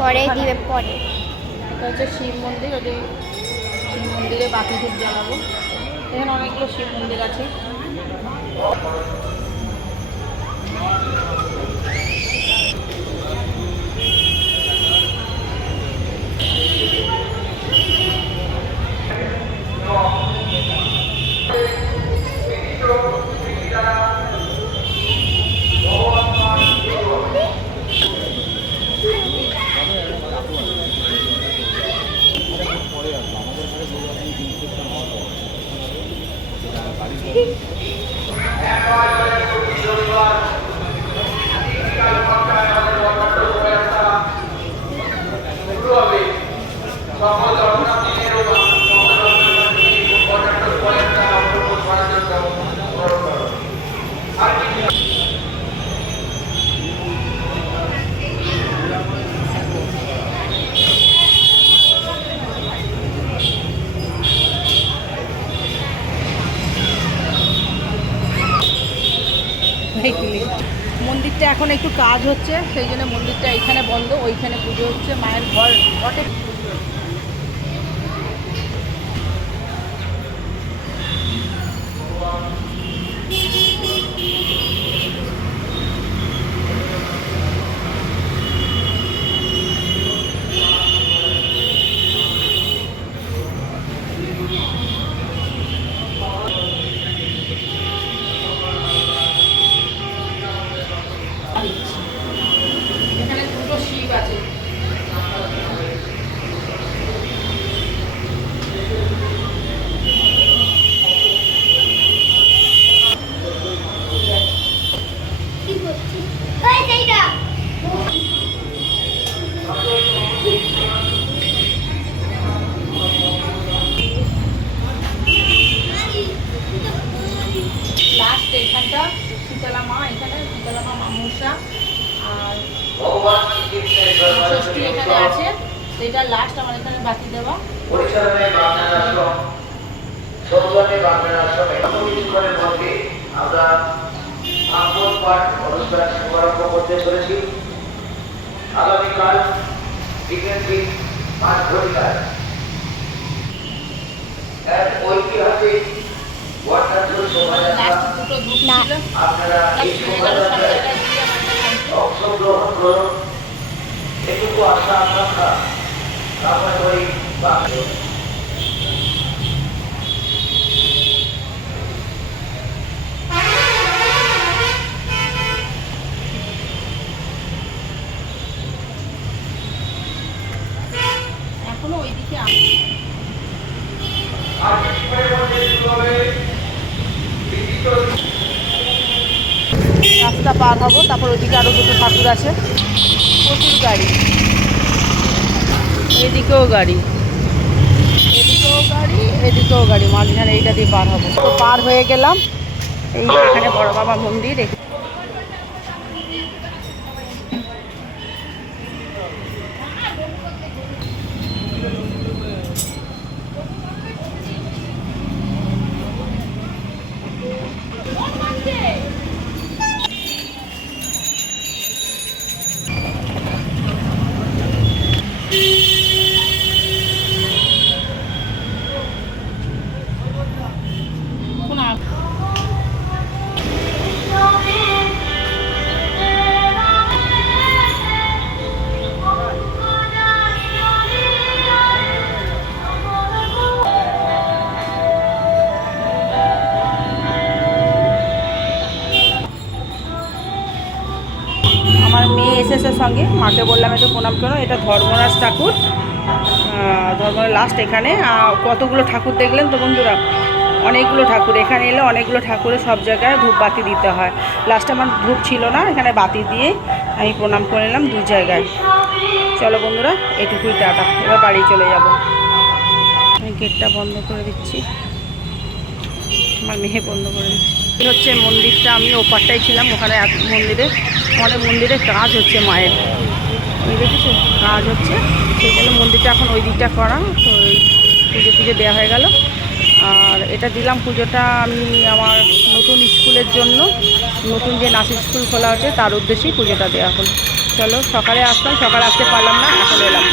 পরে, দিবে পরে। এটা হচ্ছে শিব মন্দির ওই শিব মন্দিরে বাকি ধূপ জ্বালাবো। এখানে অনেকগুলো শিব মন্দির আছে। মন্দিরটা এখন একটু কাজ হচ্ছে, সেই জন্য মন্দিরটা এইখানে বন্ধ, ওইখানে পুজো হচ্ছে, মায়ের ঘর, ঘটে এখানে দুটো শিব আছে কি করছিস ওই সেইটা লাস্ট এখানটা শীতলা মা এখানে শীতলা মা মামুসা আর ষষ্ঠী এখানে আছে এটা লাস্ট আমার এখানে বাকি দেওয়া। পরিচালনায় বাংলার আশ্রম সৌজন্যে বাংলার আশ্রমে কিছুক্ষণের মধ্যে আমরা আপন পাঠ অনুষ্ঠান শুভারম্ভ করতে চলেছি। আগামীকাল বিকেল ঠিক পাঁচ ঘটিকায় এক ঐতিহাসিক না। আপনারা এই শোভাযাত্রায় এখনও ওইদিকে রাস্তা পার হব তারপর ওইদিকে আরও দুটো ঠাকুর আছে। প্রচুর গাড়ি। এদিকেও গাড়ি। এদিকেও গাড়ি এদিকেও গাড়ি। মাঝখানে এইটা দিয়ে পার হব। পার হয়ে গেলাম। এই এখানে বড় বাবা মন্দির আমার মেয়ে এসেছে সঙ্গে। মাকে বললাম, একটু প্রণাম করো, এটা ধর্মরাজ ঠাকুর। ধর্মরাজ লাস্ট এখানে। কতগুলো ঠাকুর দেখলেন তো বন্ধুরা? অনেকগুলো ঠাকুর। এখানে এলে অনেকগুলো ঠাকুরের সব জায়গায় ধূপ বাতি দিতে হয়। লাস্টে আমার ধূপ ছিল না, এখানে বাতি দিয়ে আমি প্রণাম করে নিলাম দু জায়গায়। চলো বন্ধুরা, এটুকুই টাটা। এবার বাড়ি চলে যাব। আমি গেটটা বন্ধ করে দিচ্ছি। আমার মেয়ে বন্ধ করে দিচ্ছি। হচ্ছে মন্দিরটা। আমি ওপারটাই ছিলাম, ওখানে এক- মন্দিরে। অনেক মন্দিরে কাজ হচ্ছে মায়ের। দেখেছ? কাজ হচ্ছে। সেই জন্য মন্দিরটা এখন ওই দিকটা করা। তো ওই পুজো পুজো দেওয়া হয়ে গেল। আর এটা দিলাম পুজোটা আমি আমার নতুন স্কুলের জন্য। নতুন যে নাচ স্কুল খোলা হচ্ছে তার উদ্দেশ্যেই পুজোটা দেওয়া হলো। চলো, সকালে আসতাম সকালে আসতে পারলাম না, এখন এলাম।